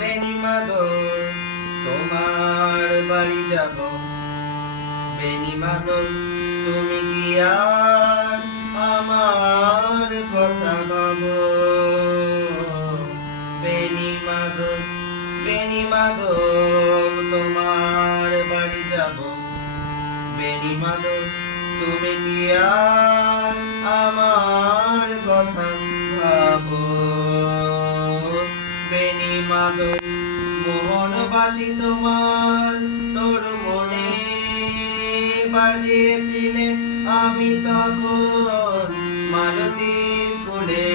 বেনি মাদল তোমার বাড়ি যাব বেনি মাদল তুমি কি আর আমার কথা ভাবো বেনি মাদল তোমার বাড়ি যাব বেনি মাদল তুমি কি আর আমার কথা ভাবো বেনি মাদল মোহনবাসী তোমার তোর মনে বাজিয়েছিলে আমি তখন মালতী স্কুলে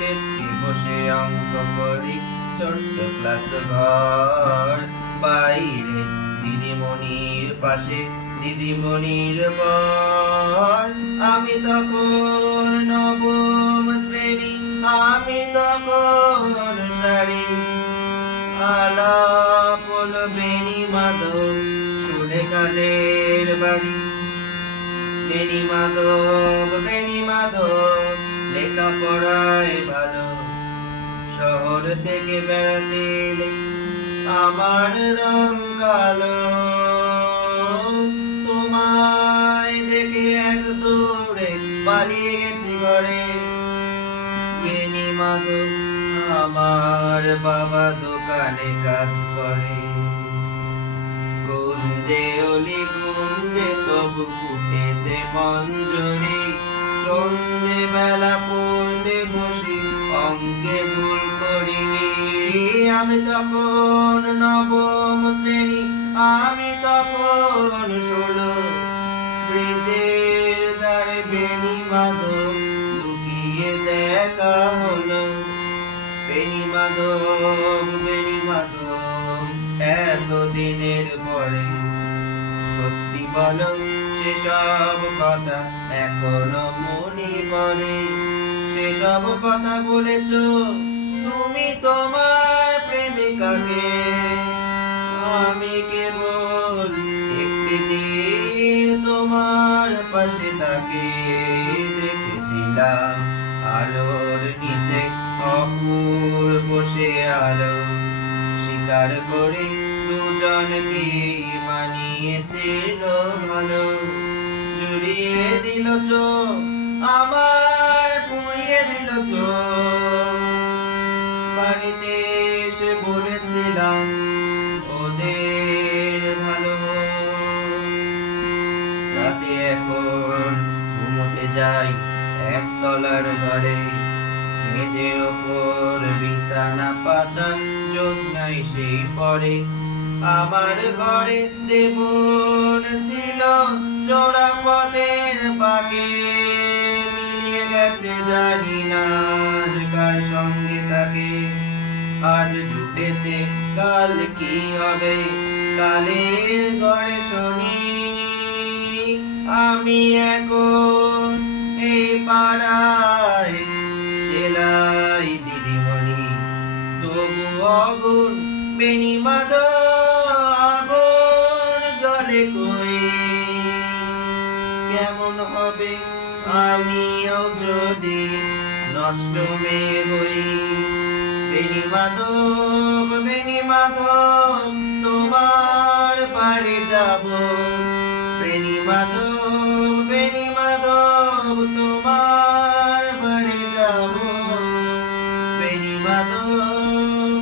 ডেস্কে বসে অঙ্ক করি ছোট্ট ক্লাস ঘর বাইরে দিদিমণির পাশে দিদিমণির পর আমি তখন নবম শ্রেণী আমি তখন সারি আলাপ হলো বেনি মাদল সুলেখাদের বাড়ি বেনি মাদল লেখাপড়ায় ভালো শহর থেকে বেড়াতে এলে আমার রং কালো তোমায় দেখে এক দৌড়ে পালিয়ে গেছি ঘরে বেনি মাদল আমার বাবা দোকানে কাজ করে গুঞ্জে অলি গুঞ্জে তবু ফুটেছে মঞ্জরি সন্ধে বেলা পড়তে বসি অঙ্কে ভুল করি আমি তখন নবম শ্রেণী আমি তখন 16 ব্রিজের ধারে বেনি মাদল লুকিয়ে দেখা হলো বেনি মাদল এতদিনের পরে সত্যি বলো সেসব কথা এখনো মনে পড়ে সেসব কথা বলেছ তুমি তোমার প্রেমিকাকে আমি কেবল একটি দিন তোমার পাশে তাকে দেখেছিলাম আলোর নিচে অপূর্ব সে আলো স্বীকার করে দুজনকে মানিয়েছিল ভালো জুড়িয়ে দিল চোখ আমার পুড়িয়ে দিল চোখ বাড়িতে এসে বলেছিলাম ওদের ভালো রাতে এখন ঘুমোতে যাই একতলার ঘরে মেঝের ওপর বিছানা পাতা জ্যোৎস্নাই সেই পরে আমার ঘরে যে বোন ছিল চোরা পথের পাকে মিলিয়ে গেছে জানি না কার সঙ্গে তাকে আজ জুটেছে কাল কি হবে কালের ঘরে শুনি আমি এখন এই পাড়ায় সেলাই দিদিমণি তবু আগুন বেনি মাদল জলে কই কেমন হবে আমিও যদি নষ্ট মেয়ে হই বেনি মাদল তোমার বাড়ি যাব বেনি মাদল তোমার বাড়ি যাব বেনি মাদল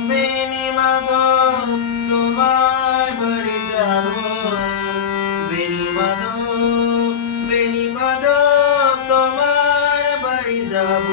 তোমার বাড়ি যাব বেনি মাদল তোমার বাড়ি যাব।